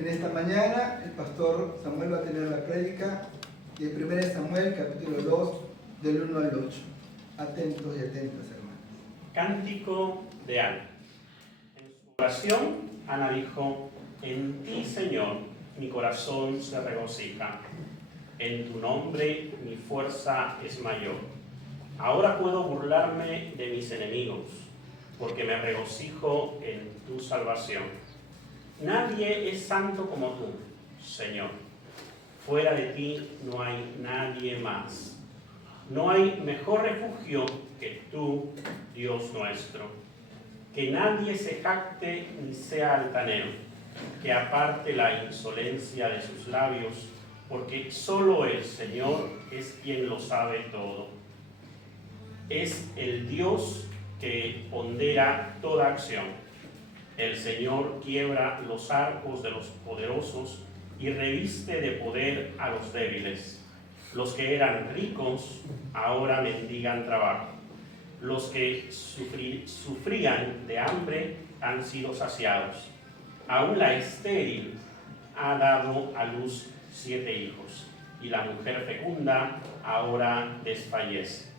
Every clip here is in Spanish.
En esta mañana el pastor Samuel va a tener la prédica de 1 Samuel capítulo 2 del 1 al 8. Atentos y atentas, hermanos. Cántico de Ana. En su oración, Ana dijo: en ti, Señor, mi corazón se regocija. En tu nombre mi fuerza es mayor. Ahora puedo burlarme de mis enemigos, porque me regocijo en tu salvación. Nadie es santo como tú, Señor. Fuera de ti no hay nadie más. No hay mejor refugio que tú, Dios nuestro. Que nadie se jacte ni sea altanero, que aparte la insolencia de sus labios, porque solo el Señor es quien lo sabe todo. Es el Dios que pondera toda acción. El Señor quiebra los arcos de los poderosos y reviste de poder a los débiles. Los que eran ricos ahora mendigan trabajo. Los que sufrían de hambre han sido saciados. Aún la estéril ha dado a luz 7 hijos, y la mujer fecunda ahora desfallece.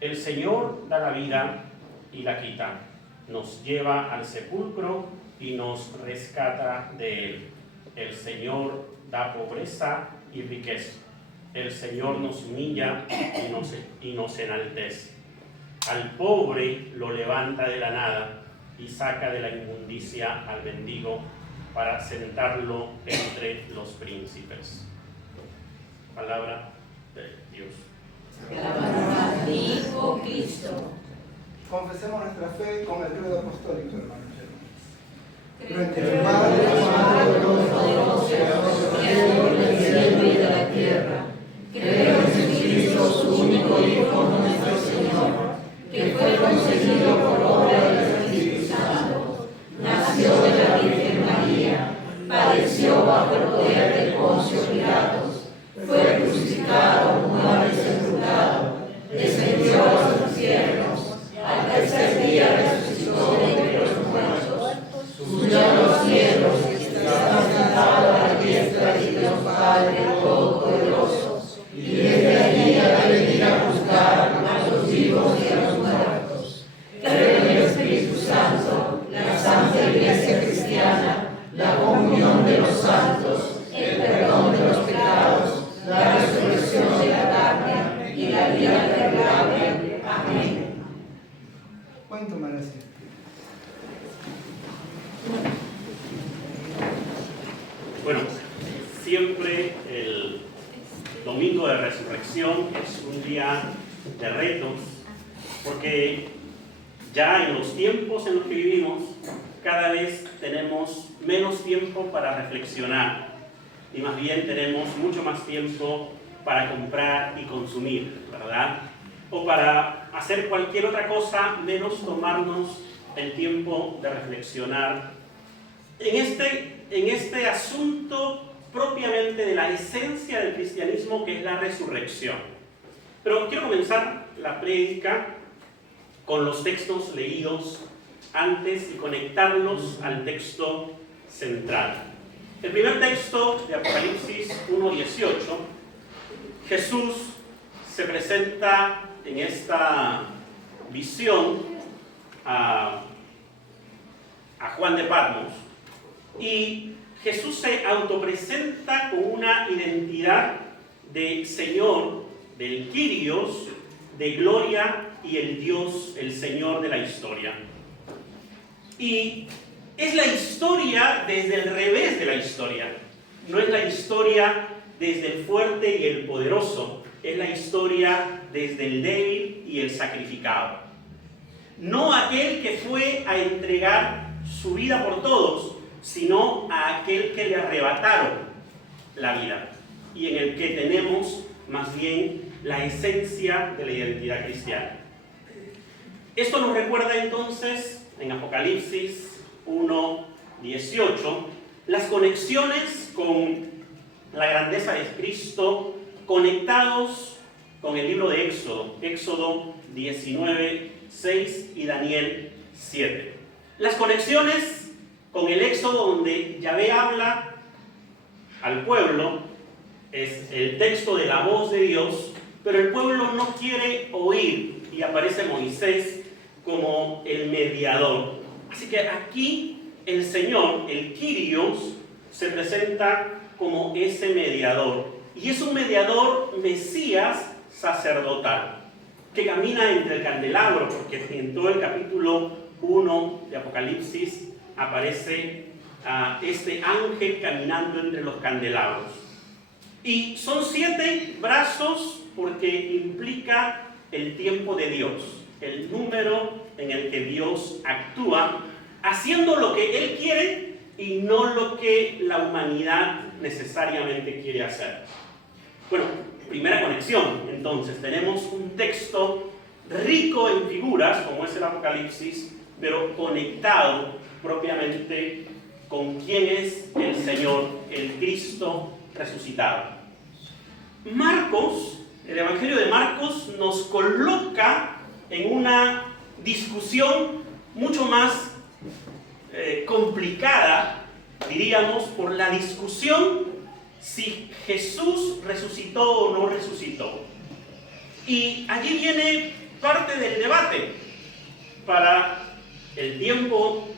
El Señor da la vida y la quita, nos lleva al sepulcro y nos rescata de él. El Señor da pobreza y riqueza. El Señor nos humilla y nos enaltece. Al pobre lo levanta de la nada y saca de la inmundicia al mendigo para sentarlo entre los príncipes. Palabra de Dios. Alabanza a ti, oh Cristo. Confesemos nuestra fe con el credo apostólico, hermanos y hermanas. Creo en el Padre Todopoderoso, Creador del cielo y de la tierra. Creo en Jesucristo, su único Hijo, nuestro Señor, que fue concebido por obra del Espíritu Santo, nació de la Virgen María, padeció bajo el poder de Poncio Pilatos, fue crucificado, muerto y sepultado, descendió a los infiernos, al tercer día resucitó de entre los muertos, subió a los cielos, está sentado a la diestra de Dios Padre Todopoderoso, y desde allí ha de venir a juzgar a los vivos y a los muertos. Creo en el Espíritu Santo, la Santa Iglesia Cristiana, la comunión de los santos, el perdón de los pecados, la resurrección de la carne y la vida perdurable. Amén. Pueden tomar asiento. Bueno, siempre el domingo de resurrección es un día de retos, porque ya en los tiempos en los que vivimos, cada vez tenemos menos tiempo para reflexionar y más bien tenemos mucho más tiempo para comprar y consumir, ¿verdad? O para hacer cualquier otra cosa menos tomarnos el tiempo de reflexionar en este asunto propiamente de la esencia del cristianismo, que es la resurrección. Pero quiero comenzar la prédica con los textos leídos antes y conectarlos al texto central. El primer texto de Apocalipsis 1:18, Jesús se presenta en esta visión a Juan de Patmos, y Jesús se autopresenta con una identidad de Señor, del Kyrios, de gloria y el Dios, el Señor de la historia. Y es la historia desde el revés de la historia. No es la historia desde el fuerte y el poderoso, es la historia desde el débil y el sacrificado. No aquel que fue a entregar su vida por todos, sino a aquel que le arrebataron la vida, y en el que tenemos más bien la esencia de la identidad cristiana. Esto nos recuerda entonces en Apocalipsis 1:18 las conexiones con la grandeza de Cristo, conectados con el libro de Éxodo 19:6 y Daniel 7. Las conexiones con el Éxodo, donde Yahvé habla al pueblo, es el texto de la voz de Dios, pero el pueblo no quiere oír y aparece Moisés como el mediador. Así que aquí el Señor, el Kyrios, se presenta como ese mediador. Y es un mediador Mesías sacerdotal, que camina entre el candelabro, porque en todo el capítulo 1 de Apocalipsis aparece este ángel caminando entre los candelabros. Y son 7 brazos porque implica el tiempo de Dios, el número en el que Dios actúa, haciendo lo que Él quiere y no lo que la humanidad necesariamente quiere hacer. Bueno, primera conexión. Entonces, tenemos un texto rico en figuras, como es el Apocalipsis, pero conectado propiamente con quién es el Señor, el Cristo resucitado. Marcos, el Evangelio de Marcos, nos coloca en una discusión mucho más complicada, diríamos, por la discusión si Jesús resucitó o no resucitó. Y allí viene parte del debate. Para el tiempo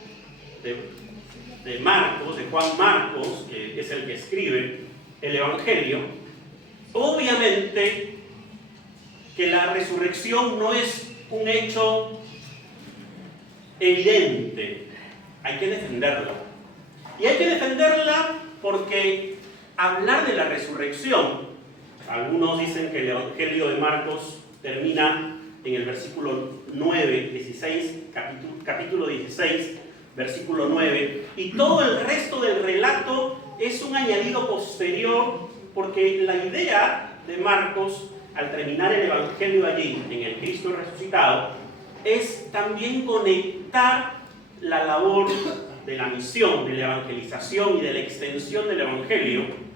de Marcos, de Juan Marcos, que es el que escribe el Evangelio, obviamente que la resurrección no es un hecho evidente. Hay que defenderla. Y hay que defenderla porque hablar de la resurrección, algunos dicen que el Evangelio de Marcos termina en el versículo 9, 16, capítulo 16, versículo 9, y todo el resto del relato es un añadido posterior, porque la idea de Marcos, al terminar el Evangelio allí, en el Cristo resucitado, es también conectar la labor de la misión, de la evangelización y de la extensión del Evangelio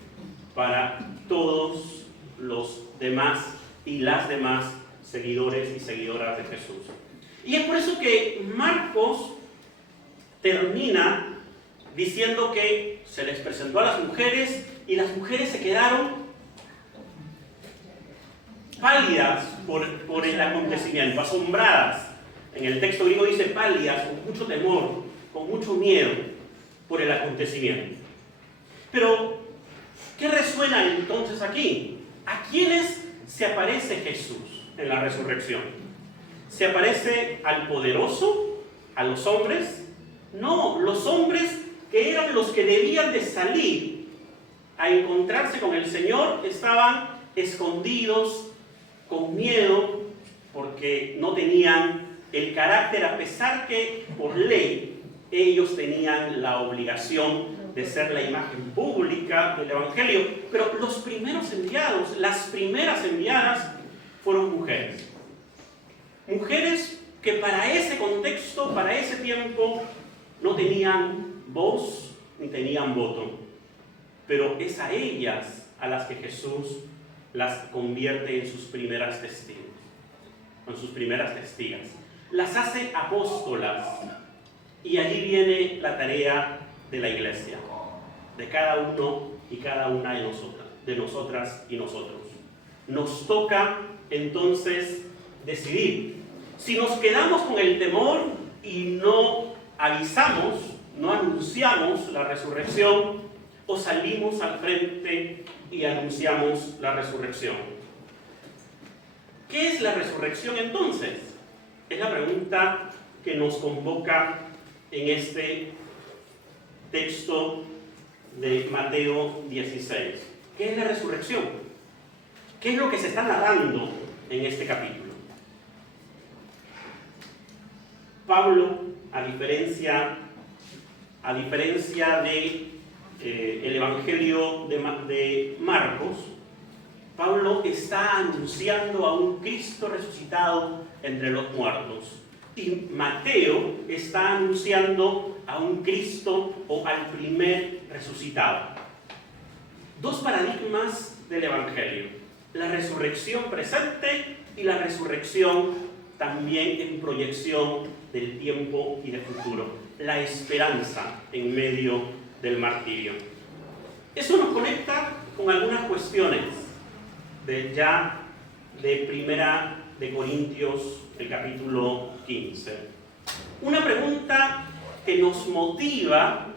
para todos los demás y las demás seguidores y seguidoras de Jesús. Y es por eso que Marcos termina diciendo que se les presentó a las mujeres y las mujeres se quedaron pálidas por el acontecimiento, asombradas. En el texto griego dice pálidas, con mucho temor, con mucho miedo por el acontecimiento. Pero, ¿qué resuena entonces aquí? ¿A quiénes se aparece Jesús en la resurrección? ¿Se aparece al poderoso? ¿A los hombres? No, los hombres que eran los que debían de salir a encontrarse con el Señor estaban escondidos, con miedo, porque no tenían el carácter, a pesar que por ley ellos tenían la obligación de ser la imagen pública del Evangelio. Pero los primeros enviados, las primeras enviadas, fueron mujeres. Mujeres que para ese contexto, para ese tiempo, no tenían voz ni tenían voto. Pero es a ellas a las que Jesús las convierte en sus primeras testigos, en sus primeras testigas. Las hace apóstolas. Y allí viene la tarea de la iglesia, de cada uno y cada una de nosotras y nosotros. Nos toca entonces decidir si nos quedamos con el temor y no avisamos, no anunciamos la resurrección, o salimos al frente y anunciamos la resurrección. ¿Qué es la resurrección entonces? Es la pregunta que nos convoca en este texto de Mateo 16. ¿Qué es la resurrección? ¿Qué es lo que se está narrando en este capítulo? Pablo, a diferencia de el Evangelio de Marcos, Pablo está anunciando a un Cristo resucitado entre los muertos. Y Mateo está anunciando a un Cristo o al primer resucitado. Dos paradigmas del Evangelio: la resurrección presente y la resurrección también en proyección del tiempo y del futuro. La esperanza en medio del martirio. Eso nos conecta con algunas cuestiones de Primera de Corintios, el capítulo 15. Una pregunta que nos motiva,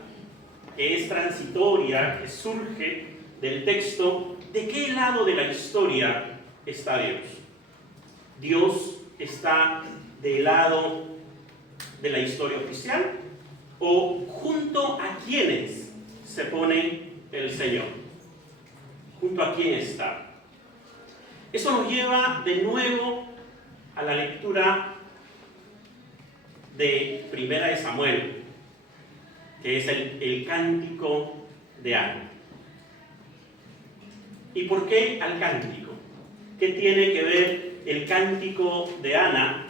que es transitoria, que surge del texto: ¿de qué lado de la historia está Dios? ¿Dios está del lado de la historia oficial o junto a quienes se pone el Señor? ¿Junto a quién está? Eso nos lleva de nuevo a la lectura de Primera de Samuel, que es el cántico de Ana. ¿Y por qué al cántico? ¿Qué tiene que ver el cántico de Ana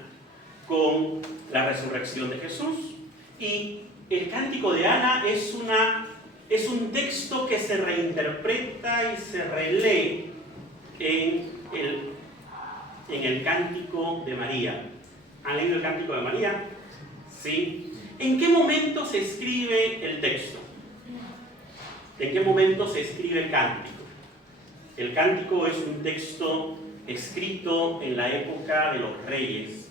con la resurrección de Jesús? Y el cántico de Ana es un texto que se reinterpreta y se relee en el cántico de María. ¿Han leído el cántico de María? ¿Sí? ¿En qué momento se escribe el texto? ¿En qué momento se escribe el cántico? El cántico es un texto escrito en la época de los reyes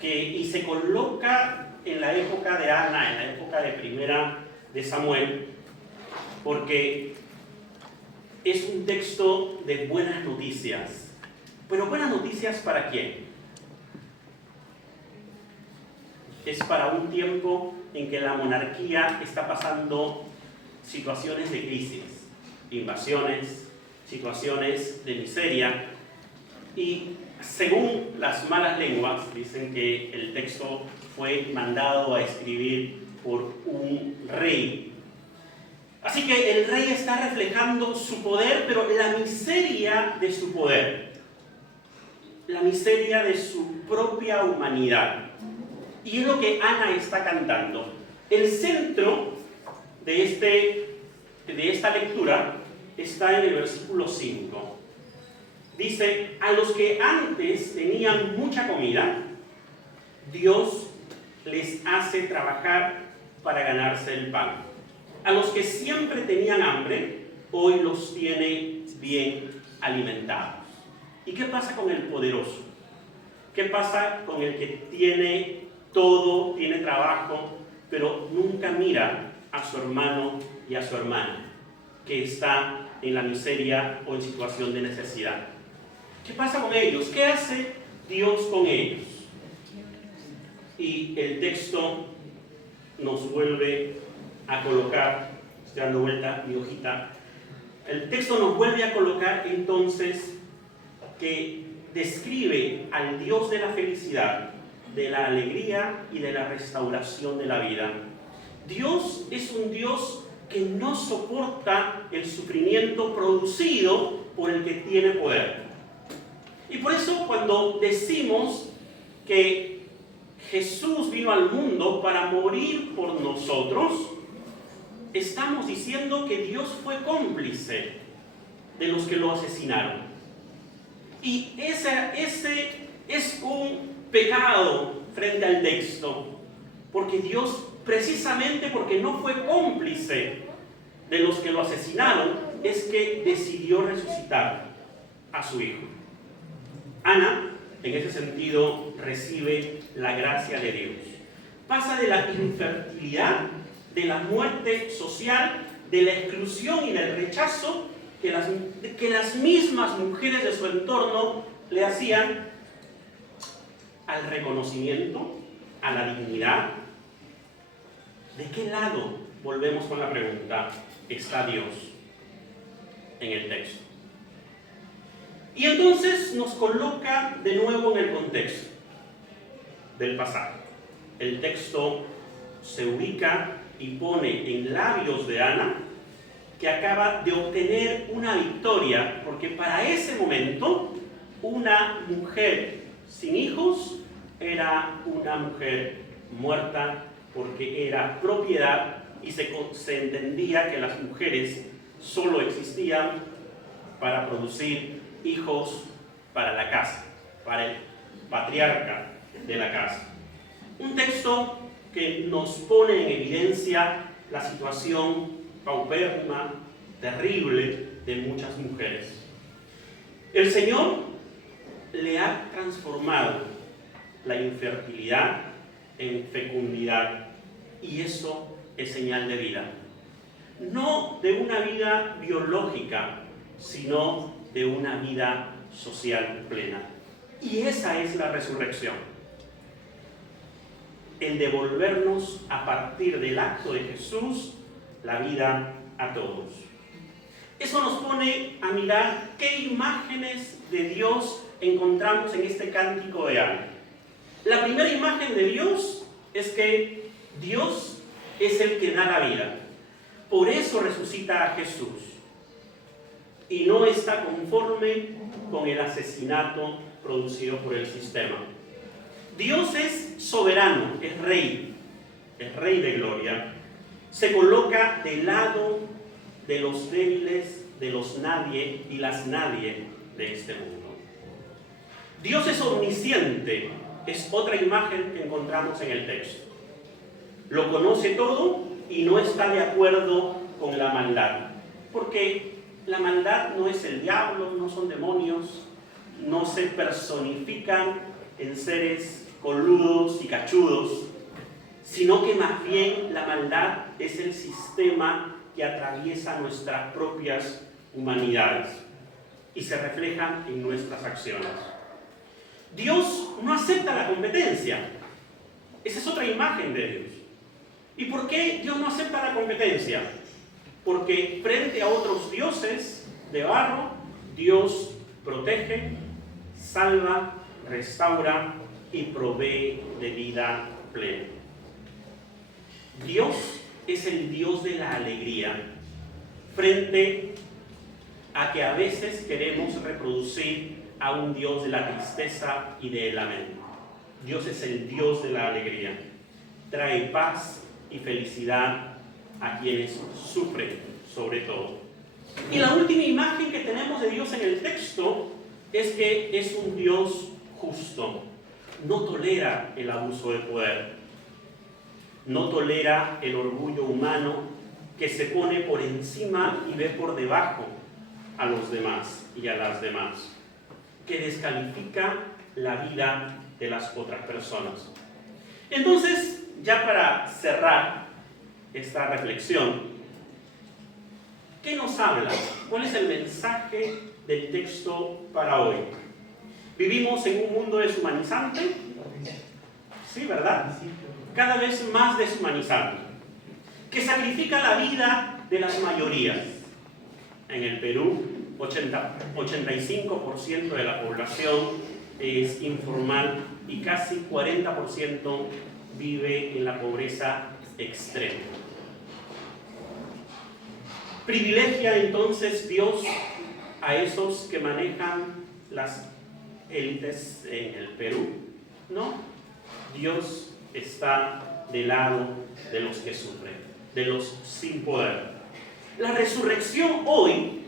y se coloca en la época de Ana, en la época de Primera de Samuel, porque es un texto de buenas noticias. Pero ¿buenas noticias para quién? Es para un tiempo en que la monarquía está pasando situaciones de crisis, invasiones, situaciones de miseria, y según las malas lenguas dicen que el texto fue mandado a escribir por un rey. Así que el rey está reflejando su poder, pero la miseria de su poder, la miseria de su propia humanidad. Y es lo que Ana está cantando. El centro de esta lectura está en el versículo 5. Dice: a los que antes tenían mucha comida, Dios les hace trabajar para ganarse el pan. A los que siempre tenían hambre, hoy los tiene bien alimentados. ¿Y qué pasa con el poderoso? ¿Qué pasa con el que tiene todo, tiene trabajo, pero nunca mira a su hermano y a su hermana que está en la miseria o en situación de necesidad? ¿Qué pasa con ellos? ¿Qué hace Dios con ellos? Y el texto nos vuelve a colocar, estoy dando vuelta mi hojita, el texto nos vuelve a colocar entonces que describe al Dios de la felicidad, de la alegría y de la restauración de la vida. Dios es un Dios que no soporta el sufrimiento producido por el que tiene poder. Y por eso cuando decimos que Jesús vino al mundo para morir por nosotros, estamos diciendo que Dios fue cómplice de los que lo asesinaron. Y ese es un pecado frente al texto, porque Dios, precisamente porque no fue cómplice de los que lo asesinaron, es que decidió resucitar a su hijo. Ana, en ese sentido, recibe la gracia de Dios. Pasa de la infertilidad, de la muerte social, de la exclusión y del rechazo que las mismas mujeres de su entorno le hacían, al reconocimiento, a la dignidad. ¿De qué lado, volvemos con la pregunta, está Dios en el texto? Y entonces nos coloca de nuevo en el contexto del pasaje. El texto se ubica y pone en labios de Ana, que acaba de obtener una victoria, porque para ese momento una mujer sin hijos era una mujer muerta, porque era propiedad y se entendía que las mujeres solo existían para producir hijos para la casa, para el patriarca de la casa. Un texto que nos pone en evidencia la situación paupérrima terrible de muchas mujeres. El Señor le ha transformado la infertilidad en fecundidad, y eso es señal de vida. No de una vida biológica, sino de una vida social plena. Y esa es la resurrección. El devolvernos a partir del acto de Jesús la vida a todos. Eso nos pone a mirar qué imágenes de Dios encontramos en este cántico de Ana. La primera imagen de Dios es que Dios es el que da la vida. Por eso resucita a Jesús. Y no está conforme con el asesinato producido por el sistema. Dios es soberano, es rey de gloria. Se coloca del lado de los débiles, de los nadie y las nadie de este mundo. Dios es omnisciente, es otra imagen que encontramos en el texto. Lo conoce todo y no está de acuerdo con la maldad, porque la maldad no es el diablo, no son demonios, no se personifican en seres coludos y cachudos, sino que más bien la maldad es el sistema que atraviesa nuestras propias humanidades y se reflejan en nuestras acciones. Dios no acepta la competencia. Esa es otra imagen de Dios. ¿Y por qué Dios no acepta la competencia? Porque frente a otros dioses de barro, Dios protege, salva, restaura y provee de vida plena. Dios es el Dios de la alegría, frente a que a veces queremos reproducir a un Dios de la tristeza y del lamento. Dios es el Dios de la alegría. Trae paz y felicidad a quienes sufren, sobre todo. Y la última imagen que tenemos de Dios en el texto es que es un Dios justo. No tolera el abuso de poder. No tolera el orgullo humano que se pone por encima y ve por debajo a los demás y a las demás, que descalifica la vida de las otras personas. Entonces, ya para cerrar esta reflexión, ¿qué nos habla? ¿Cuál es el mensaje del texto para hoy? ¿Vivimos en un mundo deshumanizante? Sí, ¿verdad? Cada vez más deshumanizante, que sacrifica la vida de las mayorías. En el Perú, 85% de la población es informal y casi 40% vive en la pobreza extrema. ¿Privilegia entonces Dios a esos que manejan las élites en el Perú? No. Dios está del lado de los que sufren, de los sin poder. La resurrección hoy,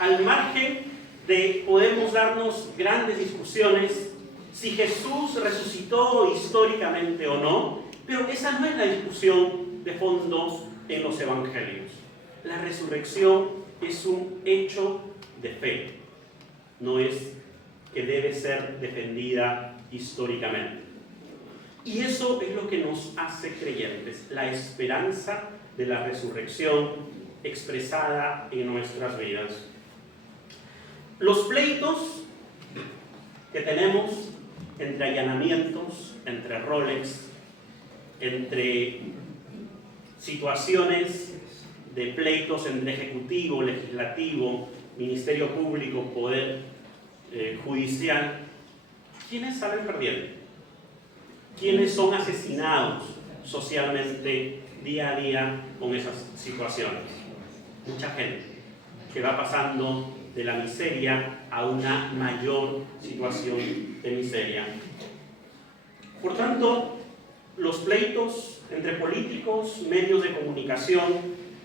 al margen de podemos darnos grandes discusiones si Jesús resucitó históricamente o no, pero esa no es la discusión de fondo en los evangelios. La resurrección es un hecho de fe, no es que debe ser defendida históricamente. Y eso es lo que nos hace creyentes, la esperanza de la resurrección expresada en nuestras vidas. Los pleitos que tenemos entre allanamientos, entre roles, entre situaciones de pleitos entre ejecutivo, legislativo, ministerio público, poder judicial, ¿quiénes salen perdiendo? ¿Quiénes son asesinados socialmente día a día con esas situaciones? Mucha gente que va pasando de la miseria a una mayor situación de miseria. Por tanto, los pleitos entre políticos, medios de comunicación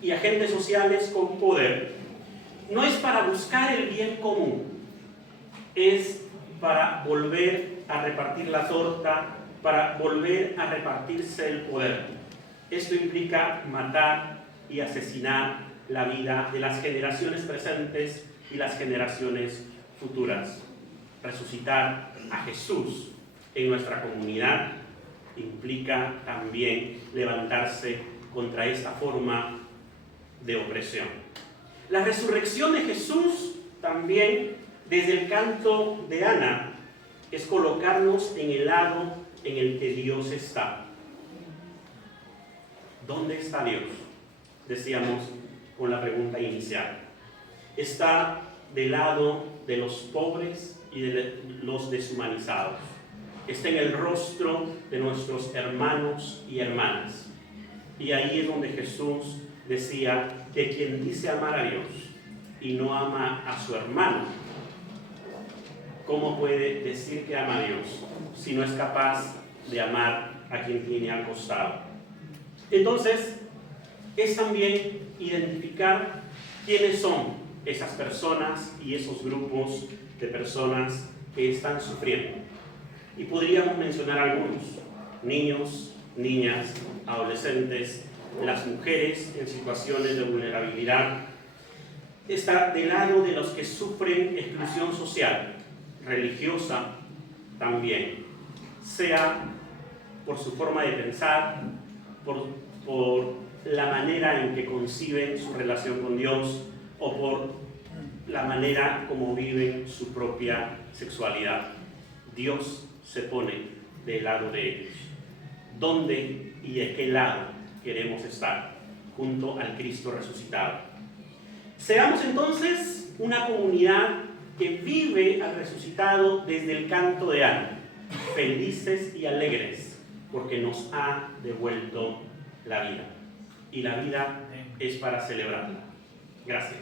y agentes sociales con poder no es para buscar el bien común, es para volver a repartir la torta, para volver a repartirse el poder. Esto implica matar y asesinar la vida de las generaciones presentes y las generaciones futuras. Resucitar a Jesús en nuestra comunidad implica también levantarse contra esta forma de opresión. La resurrección de Jesús también, desde el canto de Ana, es colocarnos en el lado en el que Dios está. ¿Dónde está Dios? Decíamos con la pregunta inicial. Está del lado de los pobres y de los deshumanizados. Está en el rostro de nuestros hermanos y hermanas. Y ahí es donde Jesús decía que quien dice amar a Dios y no ama a su hermano, ¿cómo puede decir que ama a Dios si no es capaz de amar a quien tiene al costado? Entonces, es también identificar quiénes son esas personas y esos grupos de personas que están sufriendo. Y podríamos mencionar algunos: niños, niñas, adolescentes, las mujeres en situaciones de vulnerabilidad. Está del lado de los que sufren exclusión social, religiosa también, sea por su forma de pensar, por la manera en que conciben su relación con Dios o por la manera como viven su propia sexualidad. Dios se pone del lado de ellos. ¿Dónde y de qué lado queremos estar? Junto al Cristo resucitado. Seamos entonces una comunidad que vive al resucitado desde el canto de Ana, felices y alegres, porque nos ha devuelto la vida. Y la vida es para celebrarla. Gracias.